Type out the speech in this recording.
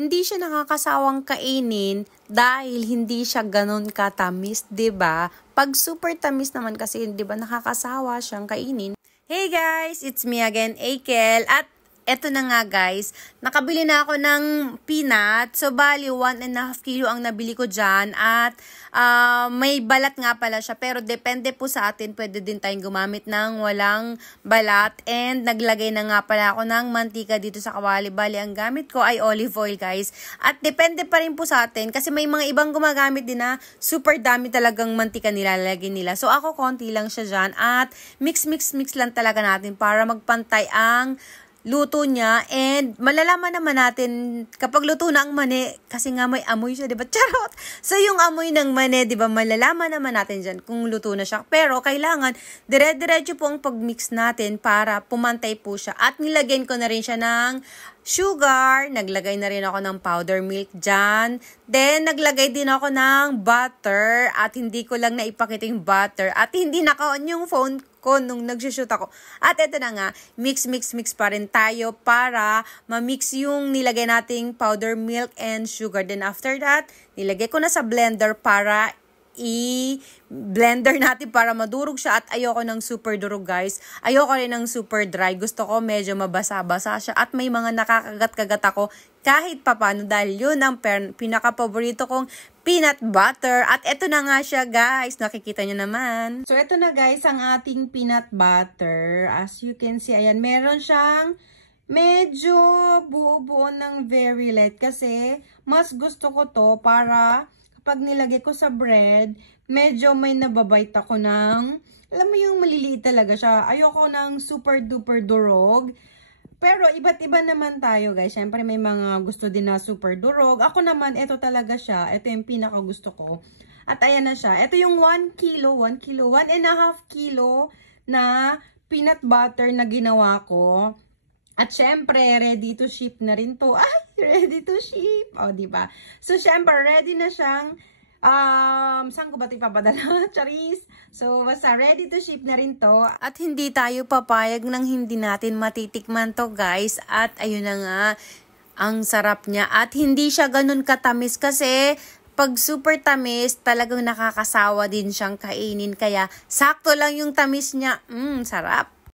hindi siya nakakasawang kainin dahil hindi siya ganun katamis, 'di ba? Pag super tamis naman kasi, 'di ba, nakakasawa siyang kainin. Hey guys, it's me again, Akel, at eto na nga guys, nakabili na ako ng peanut. So bali 1.5 kilo ang nabili ko dyan at may balat nga pala siya. Pero depende po sa atin, pwede din tayong gumamit ng walang balat. And naglagay na nga pala ako ng mantika dito sa kawali. Bali ang gamit ko ay olive oil guys. At depende pa rin po sa atin kasi may mga ibang gumagamit din na super dami talagang mantika nilalagay nila. So ako konti lang siya dyan at mix lang talaga natin para magpantay ang luto niya. And malalaman naman natin kapag luto na ang mani, kasi nga may amoy siya, diba? Charot! So yung amoy ng mani, diba, malalaman naman natin dyan kung luto na siya. Pero kailangan dire-diretso po ang pag-mix natin para pumantay po siya. At nilagyan ko na rin siya ng sugar, naglagay na rin ako ng powder milk dyan. Then naglagay din ako ng butter at hindi ko lang naipakita yung butter at hindi naka-on yung phone ko nung nagsushoot ako. At eto na nga, mix pa rin tayo para ma-mix yung nilagay nating powder milk and sugar. Then after that, nilagay ko na sa blender para i-blender natin para madurog siya. At ayoko ng super durog guys. Ayoko rin ng super dry. Gusto ko medyo mabasa-basa siya at may mga nakakagat-kagat ako kahit papano dahil yun ang pinaka-paborito kong peanut butter. At eto na nga siya guys, nakikita nyo naman. So eto na guys ang ating peanut butter. As you can see, ayan, meron siyang medyo buo-buo ng very light kasi mas gusto ko to para kapag nilagay ko sa bread, medyo may nababite ako ng, alam mo yung maliliit talaga siya. Ayoko ng super duper durog. Pero iba't iba naman tayo guys. Siyempre may mga gusto din na super durog. Ako naman, ito talaga siya. Ito yung pinaka gusto ko. At ayan na siya. Ito yung 1.5 kilo na peanut butter na ginawa ko. At syempre, ready to ship na rin to. Ay, ready to ship. O, diba? So, syempre, ready na siyang, saan ko ba ito ipapadala? Charis. So, basta ready to ship na rin to. At hindi tayo papayag nang hindi natin matitikman to, guys. At ayun na nga, ang sarap niya. At hindi siya ganun katamis kasi pag super tamis, talagang nakakasawa din siyang kainin. Kaya, sakto lang yung tamis niya. Sarap.